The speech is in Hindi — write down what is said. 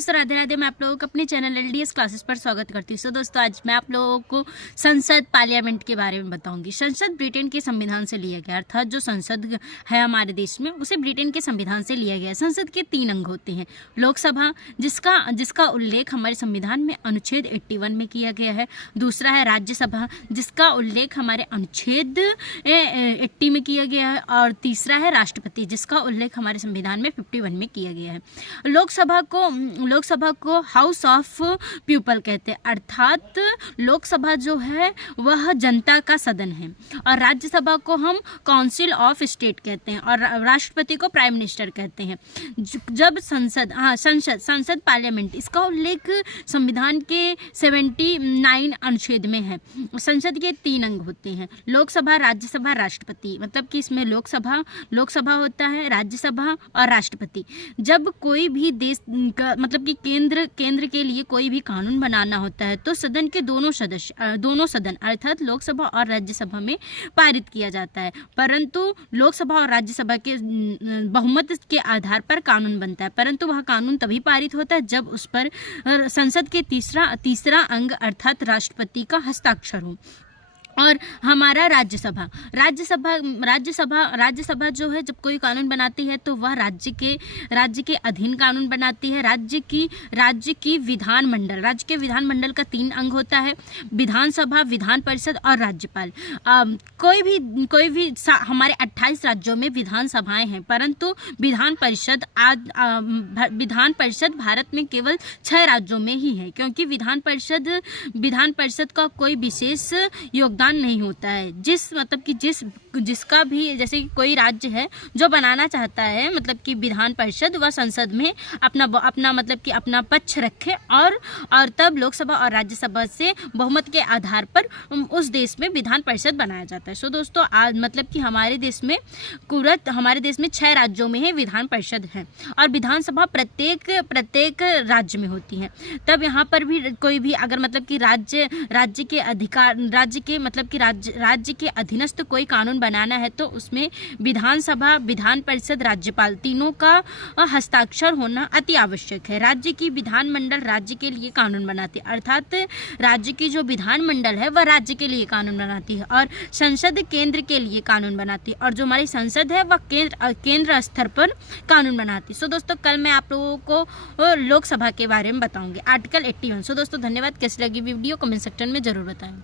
दोस्तों राधे राधे। मैं आप लोगों को अपने चैनल LDS क्लासेस पर स्वागत करती हूँ। सो दोस्तों आज मैं आप लोगों को संसद पार्लियामेंट के बारे में बताऊंगी। संसद ब्रिटेन के संविधान से लिया गया, अर्थात जो संसद है हमारे देश में उसे ब्रिटेन के संविधान से लिया गया है। संसद के 3 अंग होते हैं। लोकसभा जिसका उल्लेख हमारे संविधान में अनुच्छेद 81 में किया गया है। दूसरा है राज्यसभा जिसका उल्लेख हमारे अनुच्छेद 80 में किया गया है। और तीसरा है राष्ट्रपति जिसका उल्लेख हमारे संविधान में 51 में किया गया है। लोकसभा को हाउस ऑफ पीपल कहते हैं, अर्थात लोकसभा जो है वह जनता का सदन है। और राज्यसभा को हम काउंसिल ऑफ स्टेट कहते हैं और राष्ट्रपति को प्राइम मिनिस्टर कहते हैं। जब संसद पार्लियामेंट इसका उल्लेख संविधान के 79 अनुच्छेद में है। संसद के 3 अंग होते हैं, लोकसभा, राज्यसभा, राष्ट्रपति। मतलब कि इसमें लोकसभा होता है, राज्यसभा और राष्ट्रपति। जब कोई भी देश का मतलब कि केंद्र के लिए कोई भी कानून बनाना होता है तो सदन के दोनों सदन अर्थात लोकसभा और राज्यसभा में पारित किया जाता है। परंतु लोकसभा और राज्यसभा के बहुमत के आधार पर कानून बनता है, परंतु वह कानून तभी पारित होता है जब उस पर संसद के तीसरा अंग अर्थात राष्ट्रपति का हस्ताक्षर हो। और हमारा राज्यसभा जो है जब कोई कानून बनाती है तो वह राज्य के अधीन कानून बनाती है। राज्य की विधानमंडल का 3 अंग होता है, विधानसभा, विधान परिषद और राज्यपाल। कोई भी हमारे 28 राज्यों में विधानसभाएं हैं, परंतु विधान परिषद भारत में केवल 6 राज्यों में ही है, क्योंकि विधान परिषद का कोई विशेष योगदान नहीं होता है। जिसका भी जैसे कि कोई राज्य है जो बनाना चाहता है मतलब कि विधान परिषद वह संसद में अपना मतलब कि अपना पक्ष रखे और तब लोकसभा और राज्यसभा से बहुमत के आधार पर उस देश में विधान परिषद बनाया जाता है। सो दोस्तों आज मतलब कि हमारे देश में 6 राज्यों में है विधान परिषद है और विधानसभा प्रत्येक राज्य में होती है। तब यहाँ पर भी कोई भी अगर मतलब कि राज्य के अधीनस्थ कोई कानून बनाना है तो उसमें विधानसभा, विधान परिषद, राज्यपाल तीनों का हस्ताक्षर होना अति आवश्यक है। राज्य की विधानमंडल राज्य के लिए कानून बनाती है, अर्थात राज्य की जो विधानमंडल है वह राज्य के लिए कानून बनाती है और संसद केंद्र के लिए कानून बनाती है और जो हमारी संसद है वह केंद्र स्तर पर कानून बनाती है। सो दोस्तों कल मैं आप लोगों को लोकसभा के बारे में बताऊंगी, आर्टिकल 81। सो दोस्तों धन्यवाद। कैसी लगी वीडियो कमेंट सेक्शन में जरूर बताएं।